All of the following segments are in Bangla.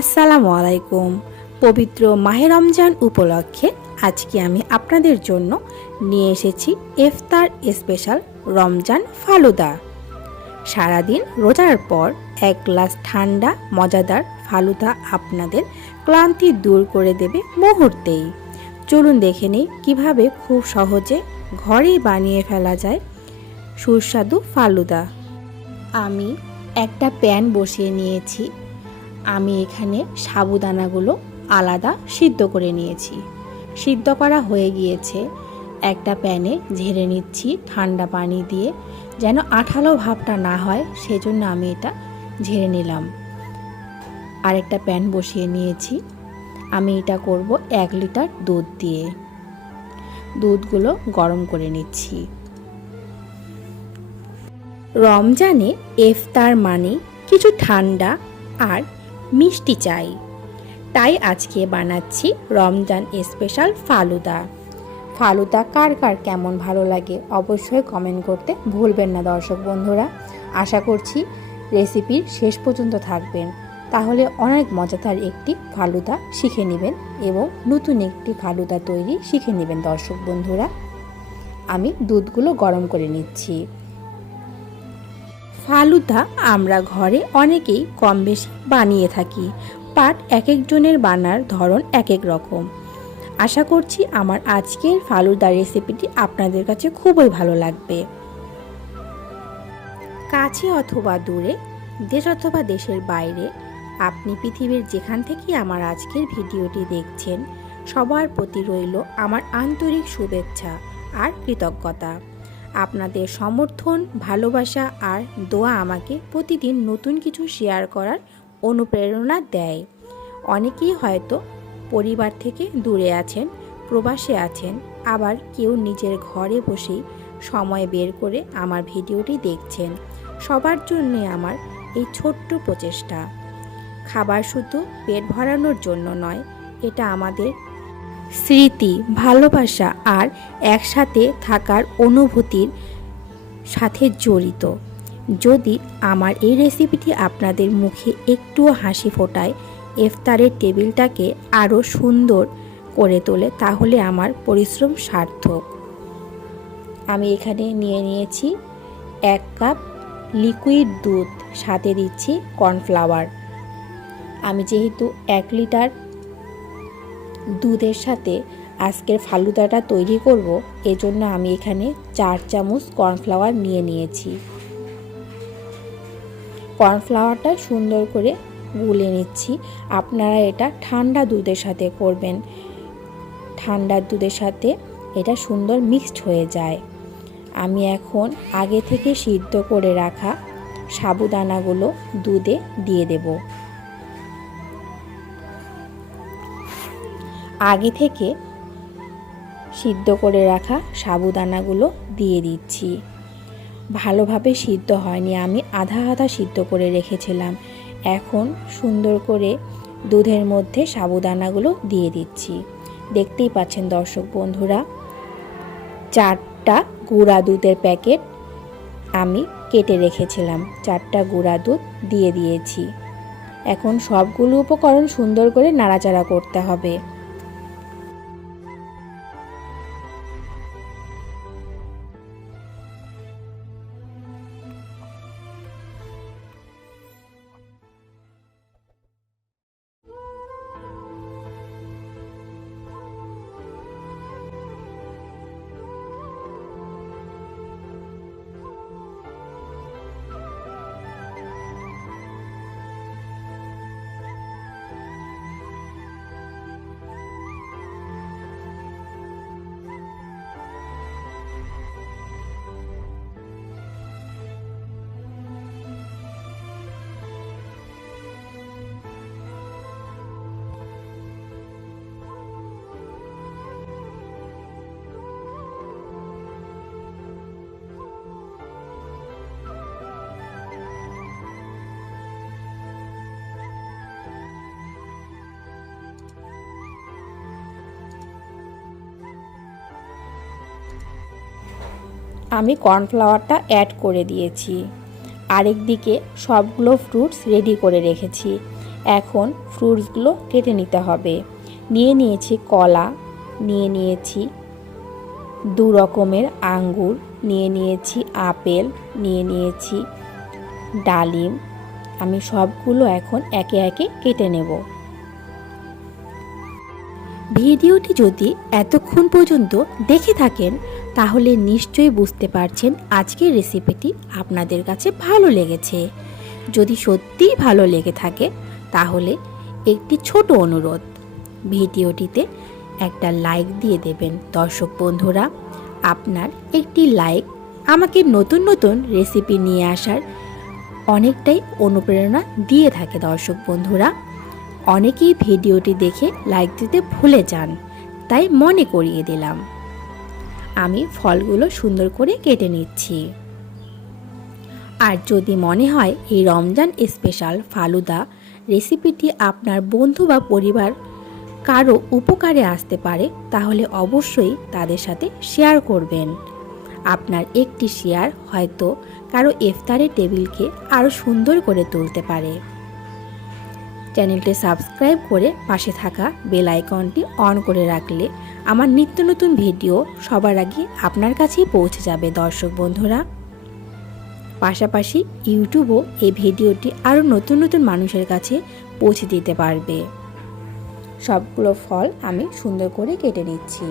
আসসালামু আলাইকুম। পবিত্র মাহে রমজান উপলক্ষে আজকে আমি আপনাদের জন্য নিয়ে এসেছি ইফতার স্পেশাল রমজান ফালুদা। সারাদিন রোজার পর এক গ্লাস ঠান্ডা মজাদার ফালুদা আপনাদের ক্লান্তি দূর করে দেবে মুহূর্তেই। চলুন দেখে নিই কীভাবে খুব সহজে ঘরেই বানিয়ে ফেলা যায় সুস্বাদু ফালুদা। আমি একটা প্যান বসিয়ে নিয়েছি। আমি এখানে সাবুদানাগুলো আলাদা সিদ্ধ করে নিয়েছি। সিদ্ধ করা হয়ে গিয়েছে। একটা প্যানে ঝেড়ে নিচ্ছি ঠান্ডা পানি দিয়ে, যেন আঠালো ভাবটা না হয় সেজন্য আমি এটা ঝেড়ে নিলাম। আরেকটা প্যান বসিয়ে নিয়েছি। আমি এটা করব 1 লিটার দুধ দিয়ে। দুধগুলো গরম করে নিচ্ছি। রমজানে ইফতার মানে কিছু ঠান্ডা আর মিষ্টি চাই, তাই আজকে বানাচ্ছি রমজান স্পেশাল ফালুদা। ফালুদা কার কার কেমন ভালো লাগে অবশ্যই কমেন্ট করতে ভুলবেন না দর্শক বন্ধুরা। আশা করছি রেসিপির শেষ পর্যন্ত থাকবেন, তাহলে অনেক মজাদার একটি ফালুদা শিখে নেবেন এবং নতুন একটি ফালুদা তৈরি শিখে নেবেন দর্শক বন্ধুরা। আমি দুধগুলো গরম করে নিচ্ছি। ফালুদা আমরা ঘরে অনেকেই কম বেশি বানিয়ে থাকি, বাট এক একজনের বানার ধরন এক এক রকম। আশা করছি আমার আজকের ফালুদা রেসিপিটি আপনাদের কাছে খুবই ভালো লাগবে। কাছে অথবা দূরে, দেশ অথবা দেশের বাইরে, আপনি পৃথিবীর যেখান থেকেই আমার আজকের ভিডিওটি দেখছেন, সবার প্রতি রইল আমার আন্তরিক শুভেচ্ছা আর কৃতজ্ঞতা। আপনাদের সমর্থন, ভালোবাসা আর দোয়া আমাকে প্রতিদিন নতুন কিছু শেয়ার করার অনুপ্রেরণা দেয়। অনেকেই হয়তো পরিবার থেকে দূরে আছেন, প্রবাসে আছেন, আবার কেউ নিজের ঘরে বসেই সময় বের করে আমার ভিডিওটি দেখছেন। সবার জন্যে আমার এই ছোট্ট প্রচেষ্টা। খাবার শুধু পেট ভরানোর জন্য নয়, এটা আমাদের স্মৃতি, ভালোবাসা আর একসাথে থাকার অনুভূতির সাথে জড়িত। যদি আমার এই রেসিপিটি আপনাদের মুখে একটুও হাসি ফোটায়, ইফতারের টেবিলটাকে আরও সুন্দর করে তোলে, তাহলে আমার পরিশ্রম সার্থক। আমি এখানে নিয়ে নিয়েছি 1 কাপ লিকুইড দুধ, সাথে দিচ্ছি কর্নফ্লাওয়ার। আমি যেহেতু 1 লিটার দুধের সাথে আজকের ফালুদাটা তৈরি করব, এজন্য আমি এখানে 4 চামচ কর্নফ্লাওয়ার নিয়ে নিয়েছি। কর্নফ্লাওয়ারটা সুন্দর করে গুলে নিচ্ছি। আপনারা এটা ঠান্ডা দুধের সাথে করবেন, ঠান্ডা দুধের সাথে এটা সুন্দর মিক্সড হয়ে যায়। আমি এখন আগে থেকে সিদ্ধ করে রাখা সাবুদানাগুলো দুধে দিয়ে দেব। আগে থেকে সিদ্ধ করে রাখা সাবুদানাগুলো দিয়ে দিচ্ছি। ভালোভাবে সিদ্ধ হয়নি, আমি আধা আধা সিদ্ধ করে রেখেছিলাম। এখন সুন্দর করে দুধের মধ্যে সাবুদানাগুলো দিয়ে দিচ্ছি। দেখতেই পাচ্ছেন দর্শক বন্ধুরা, 4টা গুঁড়া দুধের প্যাকেট আমি কেটে রেখেছিলাম, 4টা গুঁড়া দুধ দিয়ে দিয়েছি। এখন সবগুলো উপকরণ সুন্দর করে নাড়াচাড়া করতে হবে। আমি কর্নফ্লাওয়ারটা অ্যাড করে দিয়েছি। আরেক দিকে সবগুলো ফ্রুটস রেডি করে রেখেছি। এখন ফ্রুটসগুলো কেটে নিতে হবে। নিয়ে নিয়েছি কলা, নিয়ে নিয়েছি 2 রকমের আঙ্গুর, নিয়ে নিয়েছি আপেল, নিয়ে নিয়েছি ডালিম। আমি সবগুলো এখন একে একে কেটে নেব। ভিডিওটি যদি এতক্ষণ পর্যন্ত দেখে থাকেন তাহলে নিশ্চয়ই বুঝতে পারছেন আজকের রেসিপিটি আপনাদের কাছে ভালো লেগেছে। যদি সত্যিই ভালো লেগে থাকে তাহলে একটি ছোট অনুরোধ, ভিডিওটিতে একটা লাইক দিয়ে দেবেন দর্শক বন্ধুরা। আপনার একটি লাইক আমাকে নতুন নতুন রেসিপি নিয়ে আসার অনেকটাই অনুপ্রেরণা দিয়ে থাকে দর্শক বন্ধুরা। অনেকেই ভিডিওটি দেখে লাইক দিতে ভুলে যান, তাই মনে করিয়ে দিলাম। আমি ফলগুলো সুন্দর করে কেটে নিচ্ছি। আর যদি মনে হয় এই রমজান স্পেশাল ফালুদা রেসিপিটি আপনার বন্ধু বা পরিবার কারো উপকারে আসতে পারে তাহলে অবশ্যই তাদের সাথে শেয়ার করবেন। আপনার একটি শেয়ার হয়তো কারো ইফতারের টেবিলকে আরও সুন্দর করে তুলতে পারে। চ্যানেলটি সাবস্ক্রাইব করে পাশে থাকা বেল আইকনটি অন করে রাখলে আমার নিত্য নতুন ভিডিও সবার আগে আপনার কাছেই পৌঁছে যাবে দর্শক বন্ধুরা। পাশাপাশি ইউটিউবও এই ভিডিওটি আরও নতুন নতুন মানুষের কাছে পৌঁছে দিতে পারবে। সবগুলো ফল আমি সুন্দর করে কেটে নিচ্ছি।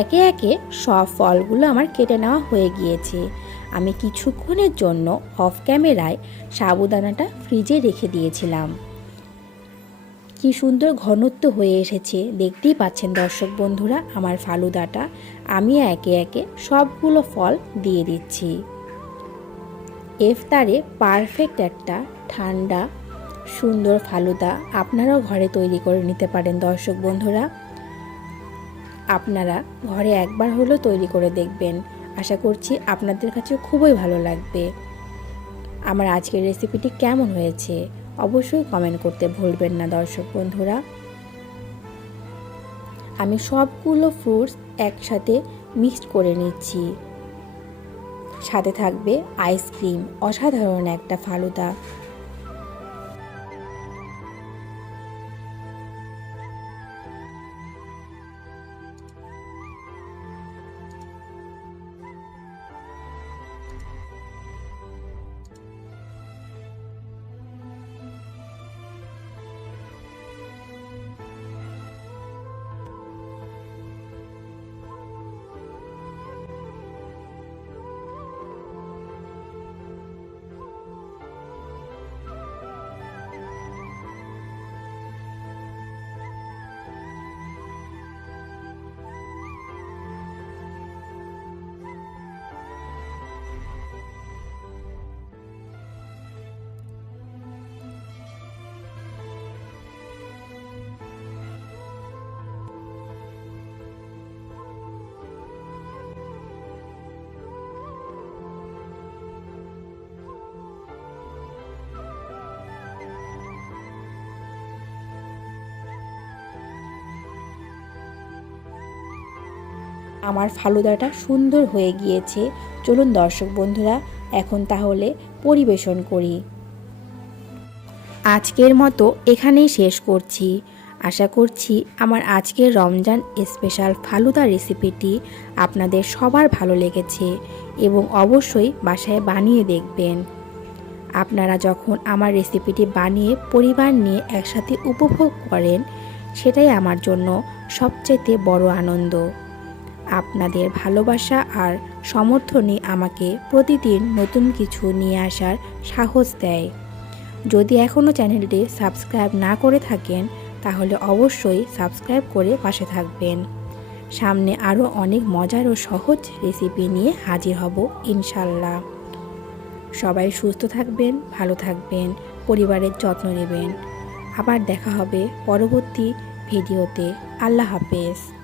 একে একে সব ফলগুলো আমার কেটে নেওয়া হয়ে গিয়েছে। আমি কিছুক্ষণের জন্য অফ ক্যামেরায় সাবুদানাটা ফ্রিজে রেখে দিয়েছিলাম। কি সুন্দর ঘনত্ব হয়ে এসেছে দেখতেই পাচ্ছেন দর্শক বন্ধুরা আমার ফালুদাটা। আমি একে একে সবগুলো ফল দিয়ে দিচ্ছি। ইফতারে পারফেক্ট একটা ঠান্ডা সুন্দর ফালুদা আপনারাও ঘরে তৈরি করে নিতে পারেন দর্শক বন্ধুরা। আপনারা ঘরে একবার হলেও তৈরি করে দেখবেন, আশা করছি আপনাদের কাছে খুবই ভালো লাগবে। আমার আজকের রেসিপিটি কেমন হয়েছে অবশ্যই কমেন্ট করতে ভুলবেন না দর্শক বন্ধুরা। আমি সবগুলো ফ্রুটস একসাথে মিক্সড করে নিচ্ছি। সাথে থাকবে আইসক্রিম, অসাধারণ একটা ফালুদা। আমার ফালুদাটা সুন্দর হয়ে গিয়েছে। চলুন দর্শক বন্ধুরা এখন তাহলে পরিবেশন করি। আজকের মতো এখানেই শেষ করছি। আশা করছি আমার আজকের রমজান স্পেশাল ফালুদা রেসিপিটি আপনাদের সবার ভালো লেগেছে এবং অবশ্যই বাসায় বানিয়ে দেখবেন। আপনারা যখন আমার রেসিপিটি বানিয়ে পরিবার নিয়ে একসাথে উপভোগ করেন, সেটাই আমার জন্য সবচেয়ে বড় আনন্দ। আপনাদের ভালোবাসা আর সমর্থনই আমাকে প্রতিদিন নতুন কিছু নিয়ে আসার সাহস দেয়। যদি এখনও চ্যানেলটি সাবস্ক্রাইব না করে থাকেন তাহলে অবশ্যই সাবস্ক্রাইব করে পাশে থাকবেন। সামনে আরও অনেক মজার ও সহজ রেসিপি নিয়ে হাজির হব ইনশাল্লাহ। সবাই সুস্থ থাকবেন, ভালো থাকবেন, পরিবারের যত্ন নেবেন। আবার দেখা হবে পরবর্তী ভিডিওতে। আল্লাহ হাফেজ।